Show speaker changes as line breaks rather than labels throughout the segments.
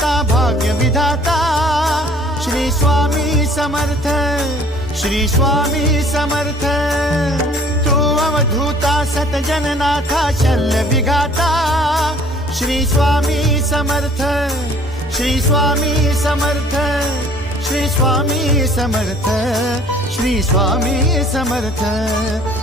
दाता भाग्य विधाता श्री स्वामी समर्थ श्री स्वामी समर्थ तो अवधूता सत जननाथा शल्य विघाता श्री स्वामी समर्थ श्री स्वामी समर्थ श्री स्वामी समर्थ, श्री स्वामी समर्थ।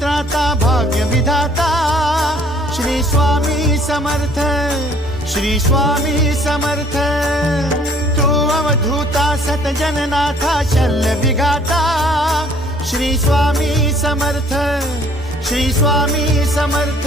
त्राता, भाग्य विधाता श्री स्वामी समर्थ श्री स्वामी समर्थ सत जननाथा शल शल्य विघाता श्री स्वामी समर्थ श्री स्वामी समर्थ